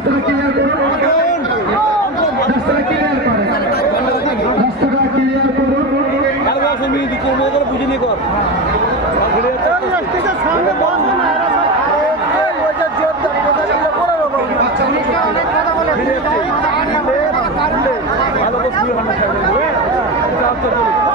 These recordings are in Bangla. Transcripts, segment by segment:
রাস্তাটা ক্লিয়ার করুন রাস্তাটা ক্লিয়ার করেন রাস্তাটা ক্লিয়ার করুন কর ভালো করে শুয়ে ভালো খাবে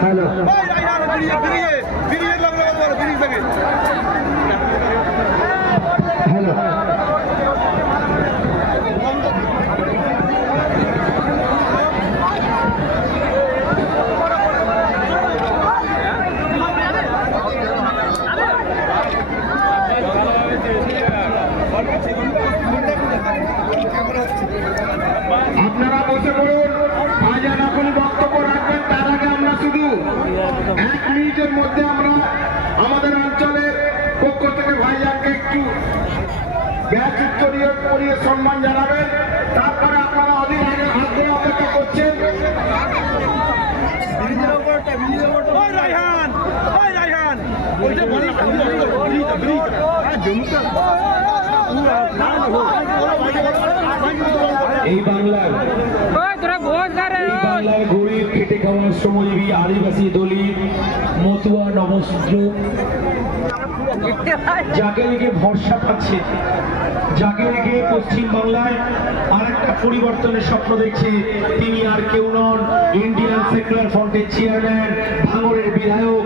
هلا শুধু এক মিনিটের মধ্যে আমরা আমাদের অঞ্চলের পক্ষ থেকে ভাইজানকে একটু ব্যাচ করিয়ে সম্মান জানাবেন তারপরে আপনারা অধীর আগে হাত ধরে অপেক্ষা করছেন এই গরিব খেটে খাওয়া শ্রমজীবী আদিবাসী দলিত মতুয়া নবস্ত্র যাকে রেখে ভরসা পাচ্ছে, যাকে রেখে পশ্চিমবাংলায় আর আরেকটা পরিবর্তনের স্বপ্ন দেখছে, তিনি আর কেউ নন। ইন্ডিয়ান সেকুলার ফ্রন্টের চেয়ারম্যান ভাঙড়ের বিধায়ক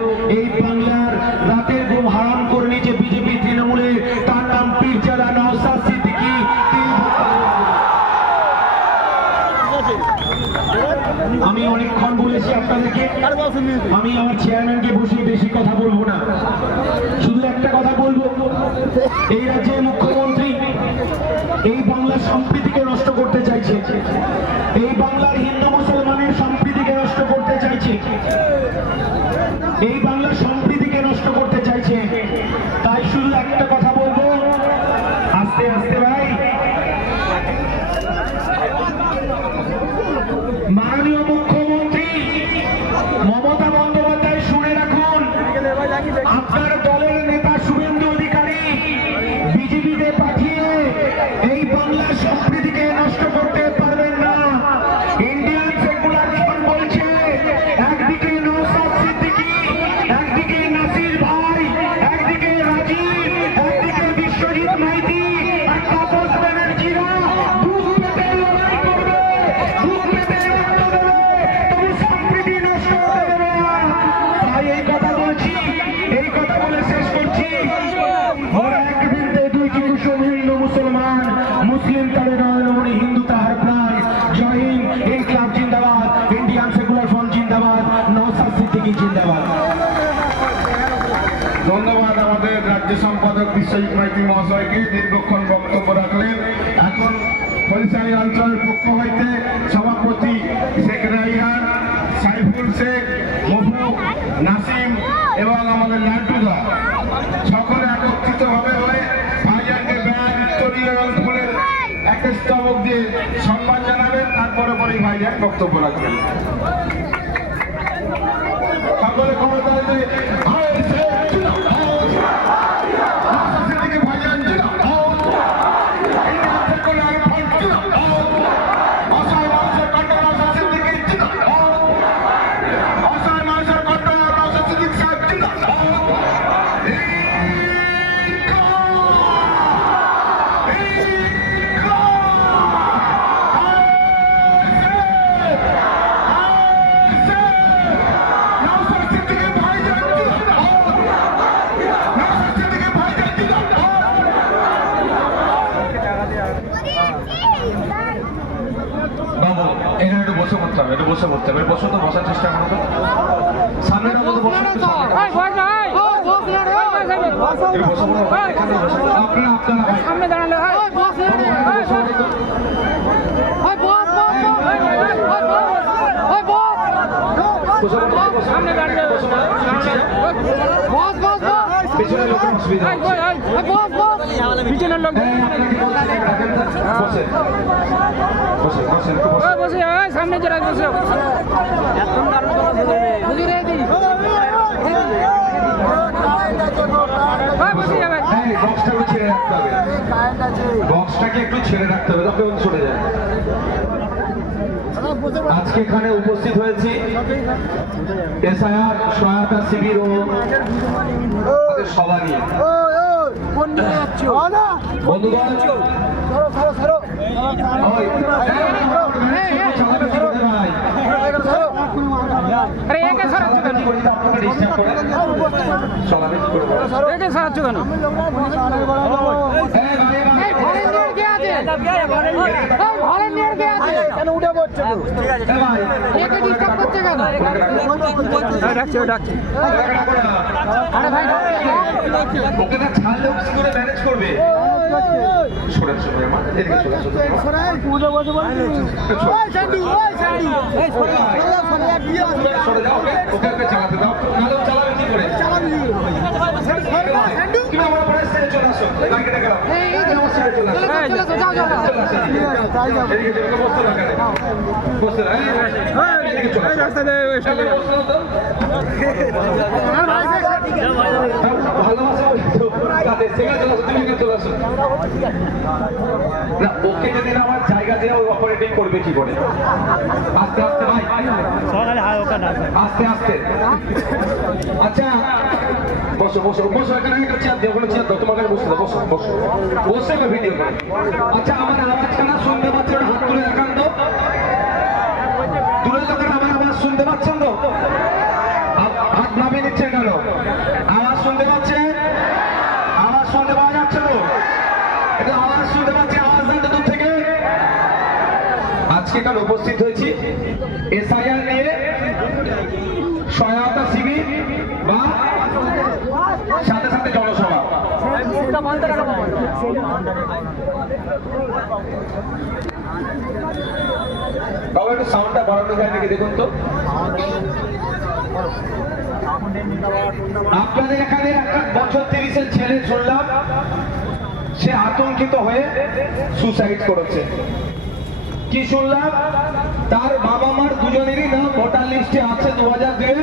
আমি আমার চেয়ারম্যানকে বসে বেশি কথা বলব না। শুধু একটা কথা বলব। এই রাজ্যের মুখ্যমন্ত্রী এই বাংলার সম্প্রীতিকে নষ্ট করতে চাইছে। এই বাংলার হিন্দু বিশ্বজিৎ মাইতি মহাশয়কে দীর্ঘক্ষণ বক্তব্য রাখলেন। এখন হরিশালী অঞ্চলের পক্ষ হইতে সভাপতি শেখ রাইহান, সাইফুল শেখ, মফু, নাসিম এবং আমাদের লাড্ডুদা সকলে একত্রিত হবে হয়ে ভাইজানকে ব্যাগ উত্তরীয় এবং ফুলের একটা স্তবক দিয়ে সম্মান জানাবেন। তারপরে পরে ভাইজান বক্তব্য রাখবেন। সকলে ক্ষমতা বসে পড়তে হবে বসো তো বসার চেষ্টা করো তো সামনের মতো বসো সামনে। বস বস বসে বসে দাঁড়ালে হয় বসে বসে। বসে বসে। সামনে দাঁড়িয়ে বসে পড়ো, পিছিয়ে যাও। লোকের অসুবিধা। পিছনের লোক। বসে বসে সামনে যারা বসে। যাও। ওই বসে যাবে। এই বক্সটা একটু ছেড়ে রাখতে বক্সটাকে একটু ছেড়ে রাখতে হবে? তবে ওখানে যায়। আজকে এখানে উপস্থিত হয়েছি এসআইআর সহায়তা শিবির ও নিয়ে। বন্ধুগণ সরাচ্ছ কেন? ছাড়লে করে ম্যানেজ করবে? সরে আসো ভাই আমার এদিকে চলে আসো সরে যাও ওকে ওকে ওকে চালাতে দাও। নাহলে ও চালাবে কি করে? তুমি আমার পরে স্টেজে চলে আসো। বাইকে ডেকে দাও তুমি আমার স্টেজে চলে আসো। এই, যাও, যাও, যাও। চলে আসো এদিকে। এদিকে চলে বসতে না কেন বসতে না এই, এই, এদিকে চলে আসো। রাস্তা দিয়ে ওই সামনে। এদিকে বসতে দাও তো ভালোবাসা বলি তো তাতে সেখানে চলে আসো তুমি চলে আসো। না ওকে যদি না আমার জায়গা দেওয়া ওই অপারেটিং করবে কি করে? আস্তে আস্তে ভাই আস্তে আস্তে। আচ্ছা বসো বসো বসো এখানে একটা চেয়ার দিও ওখানে চেয়ার দাও তোমার কাছে বসে বসো। বসো ভিডিও আচ্ছা আমার আওয়াজখানা শুনতে পাচ্ছেন হাত তুলে দেখান তো। দূরের লোকের আমার আওয়াজ শুনতে পাচ্ছেন তো? হাত- হাত নামিয়ে নিচ্ছেন কেন আওয়াজ শুনতে পাচ্ছেন আওয়াজ শুনতে পাওয়া যাচ্ছে তো। এটা আওয়াজ শুনতে পাচ্ছি, আওয়াজ দেন তো দূর থেকে। আজকে এখানে উপস্থিত হয়েছি এসআইআর নিয়ে সহায়তা শিবির বা সাথে সাথে জনসভা। বাবা, একটু সাউন্ডটা বাড়ানো যায় নাকি দেখুন তো। আপনাদের এখানে একটা বছর তিরিশের ছেলে শুনলাম, সে আতঙ্কিত হয়ে সুসাইড করেছে। কি শুনলাম? তার বাবা মার দুজনেরই নাম ভোটার লিস্টে আছে দু হাজার দুই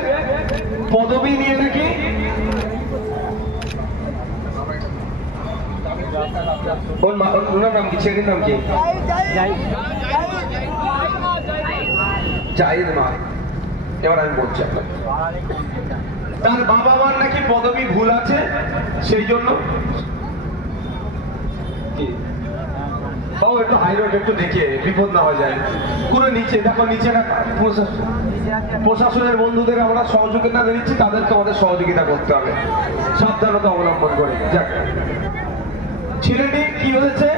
পদবি নিয়ে নাকি? নাম কি? নাম কি? এবার আমি বলছি আপনাকে। তার বাবা মার নাকি পদবি ভুল আছে? সেই জন্য? হয়ে সহযোগিতা করতে হবে। সাবধানতা অবলম্বন করে, যাক। ছেলেটি কি হয়েছে?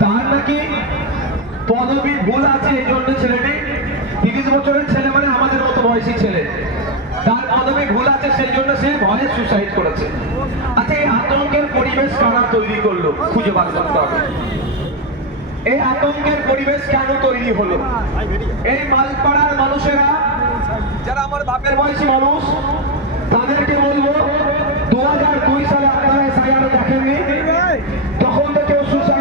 মানবিক ভুল আছে, এই জন্য ছেলেটি তিরিশ বছরের ছেলে মানে আমাদের মতো বয়সী ছেলে। আছে সেই জন্য সে ভয়ে সুসাইড করেছে। আচ্ছা এই আতঙ্কের পরিবেশ কারা তৈরি করল? খুঁজে বার করতে হবে। এই আতঙ্কের পরিবেশ কেন তৈরি হলো? এই মালপাড়ার মানুষেরা, যারা আমার বাপের বয়সী মানুষ, তাদেরকে বলব, দু হাজার দুই সালে আপনারা দেখেননি, তখন তো কেউ সুসাইড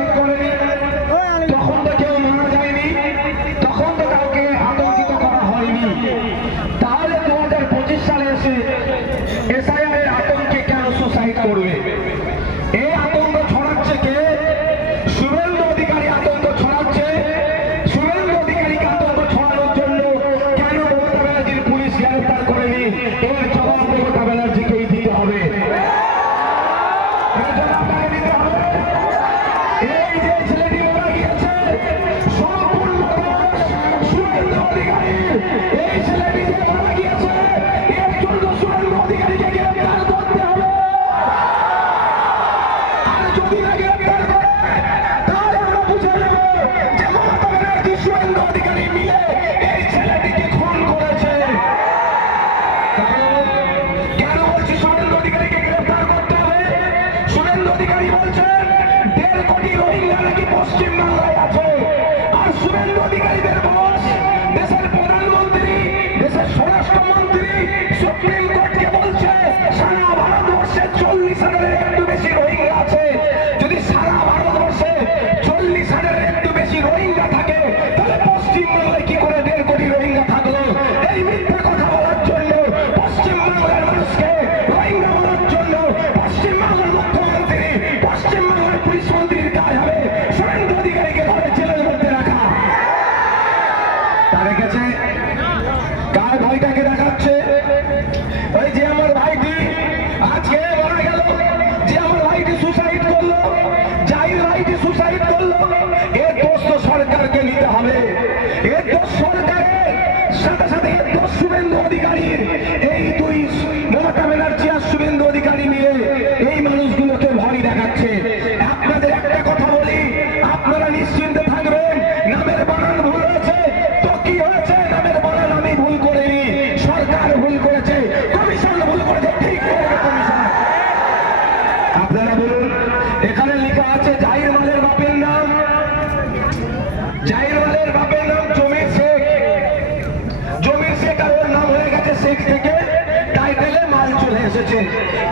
এসেছে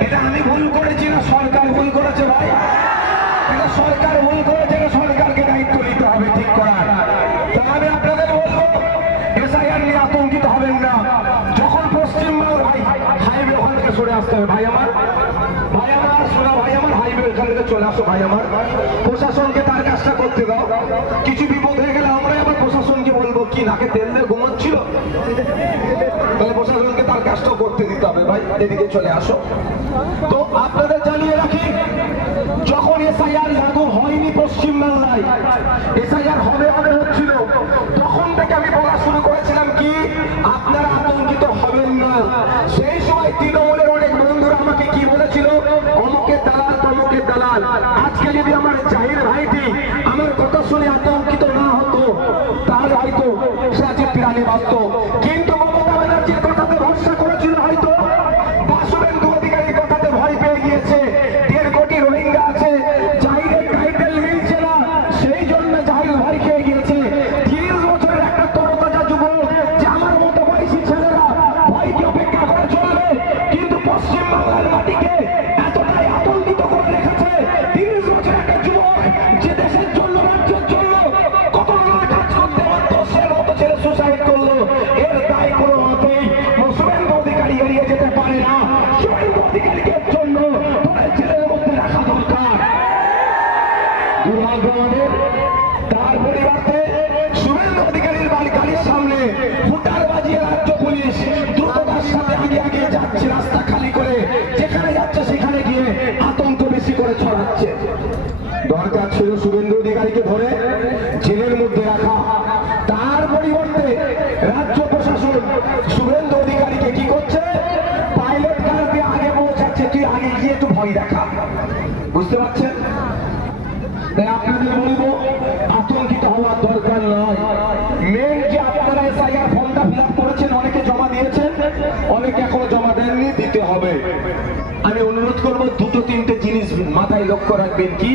এটা আমি ভুল করেছি না, সরকার ভুল করেছে ভাই। এটা সরকার ভুল করেছে না, সরকারকে দায়িত্ব নিতে হবে ঠিক করা আমি আপনাদের বলব, এসআইআর নিয়ে আতঙ্কিত হবেন না। যখন পশ্চিমবঙ্গ, ভাই হাইওয়ে ওখান থেকে সরে আসতে হবে। ভাই আমার ভাই আমার, শোনা, ভাই আমার। আমার। প্রশাসনকে তার কাজটা করতে দাও। কিছু বিপদ হয়ে গেলে আমরাই আবার প্রশাসনকে বলব, কি, নাকে তেল দিয়ে ঘুমাচ্ছিল? তাহলে প্রশাসনকে তার কাজটাও করতে দিতে হবে ভাই। এদিকে চলে আসো। তো আপনাদের জানিয়ে রাখি, যখন এসআইআর লাগু হয়নি পশ্চিমবাংলায়, এসআইআর হবে হবে হচ্ছিল। তখন থেকে আমি বলা শুরু করেছিলাম কি, আপনারা আতঙ্কিত হবেন না। সেই সময় তৃণমূলের দালাল, আজকে যদি আমার জাহির ভাইটি আমার কথা শুনে আতঙ্কিত না হতো তাহলে হয়তো সে আজকে প্রাণে বাঁচত কিন্তু তার পরিবর্তে শুভেন্দু অধিকারীর গাড়ির সামনে হুটার বাজিয়ে রাজ্য পুলিশ দ্রুততার সাথে আগে যাচ্ছে, রাস্তা খালি করে। যেখানে যাচ্ছে সেখানে গিয়ে আতঙ্ক বেশি করে ছড়াচ্ছে। দরকার ছিল শুভেন্দু অধিকারীকে ধরে, জেলের মধ্যে রাখা। তার পরিবর্তে রাজ্য প্রশাসন শুভেন্দু অধিকারীকে কি করছে? পাইলট দিয়ে আগে পৌঁছাচ্ছে, তুই আগে গিয়ে একটু ভয় দেখা। বুঝতে পারছেন? তাই আপনাদের বলব, আতঙ্কিত হওয়ার দরকার নয়। মেন যে আপনারা এস আই ফর্মটা ফিল করেছেন, অনেকে জমা দিয়েছেন অনেকে এখনও জমা দেননি, দিতে হবে। আমি অনুরোধ করব, দুটো তিনটে জিনিস মাথায় লক্ষ্য রাখবেন কি?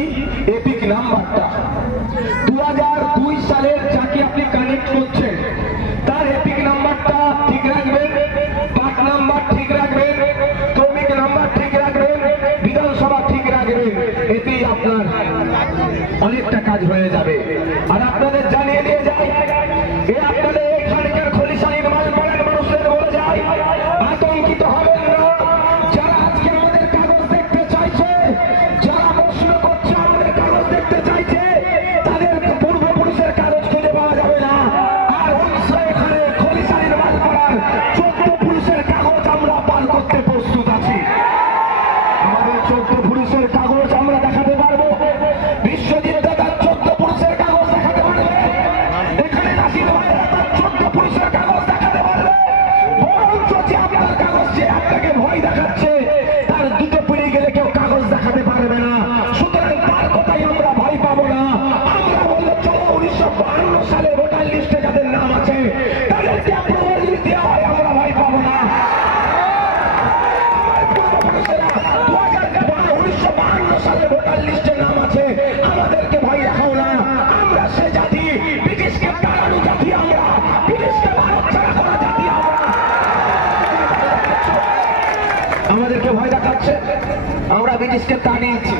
ব্রিটিশকে টানিয়েছি।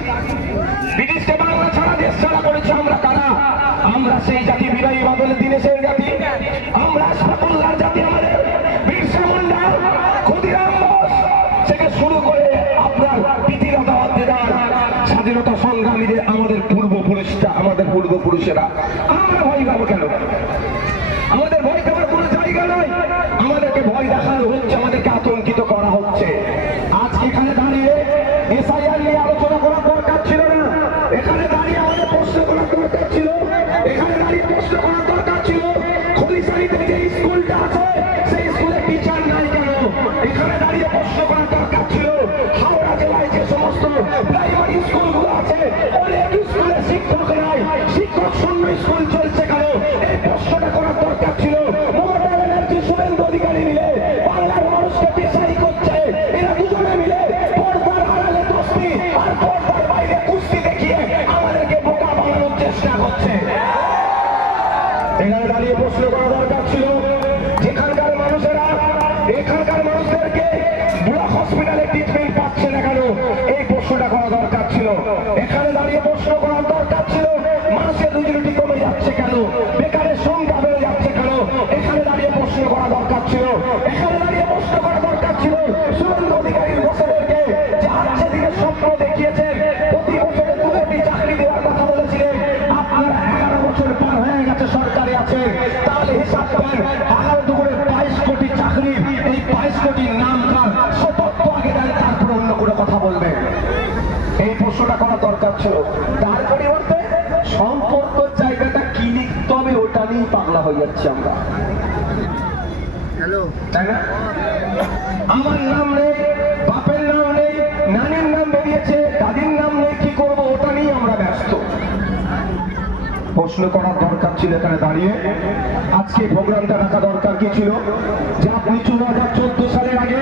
ব্রিটিশকে বাংলা ছাড়া দেশ ছাড়া করেছি আমরা কারা? আমরা সেই জাতি বিরোধী বাদলের দিনেশের জাতি। আমরা সাফল্যার জাতি আমাদের। বিরসা মুন্ডা ক্ষুদিরাম বোস শুরু করে আপনার প্রীতিলতা হত্যাদার স্বাধীনতা সংগ্রামীদের আমাদের পূর্বপুরুষরা আমাদের পূর্বপুরুষেরা। আমরা ভয় পাবো কেন? বাইরে কুস্তি ছিল তার পরিবর্তে সম্পর্ক জায়গাটা কি লিখতে হবে ওটা নিয়ে পাগলা হয়ে যাচ্ছি আমরা। তাই আমার নাম নেই বাপের নাম নেই নানির নাম বেরিয়েছে দাদির নাম নেই কি করব ওটা নিয়ে আমরা ব্যস্ত। প্রশ্ন করার দরকার ছিল এখানে দাঁড়িয়ে। আজকে প্রোগ্রামটা রাখা দরকার কি ছিল? যে আপনি চুয়াডার চোদ্দ সালের আগে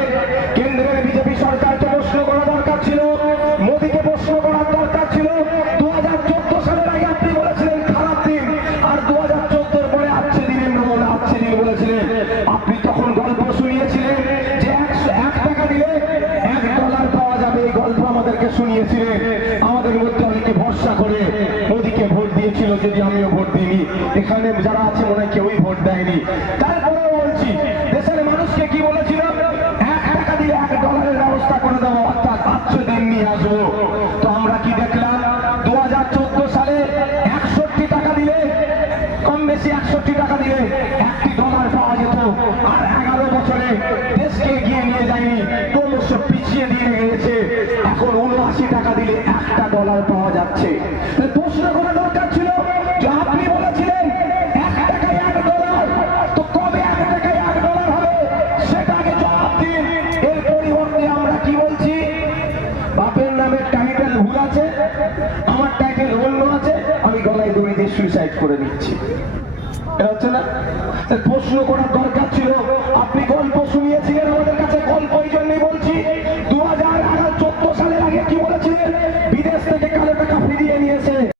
তারপরেও বলছি, দেশের মানুষকে কি বলেছিলাম? এক দিয়ে এক ডলারের ব্যবস্থা করে দেবো অর্থাৎ পাঁচশো দিন নিয়ে আসব সালে একষট্টি টাকা দিলে, কম বেশি একষট্টি টাকা দিলে একটি ডলার পাওয়া যেত। এগারো বছরে দেশকে এগিয়ে নিয়ে যায়নি, ক্রমশ পিছিয়ে দিয়ে গিয়েছে এখন উনআশি টাকা দিলে একটা ডলার পাওয়া যাচ্ছে। প্রশ্ন করে করে দিচ্ছি। এটা হচ্ছে না? প্রশ্ন করার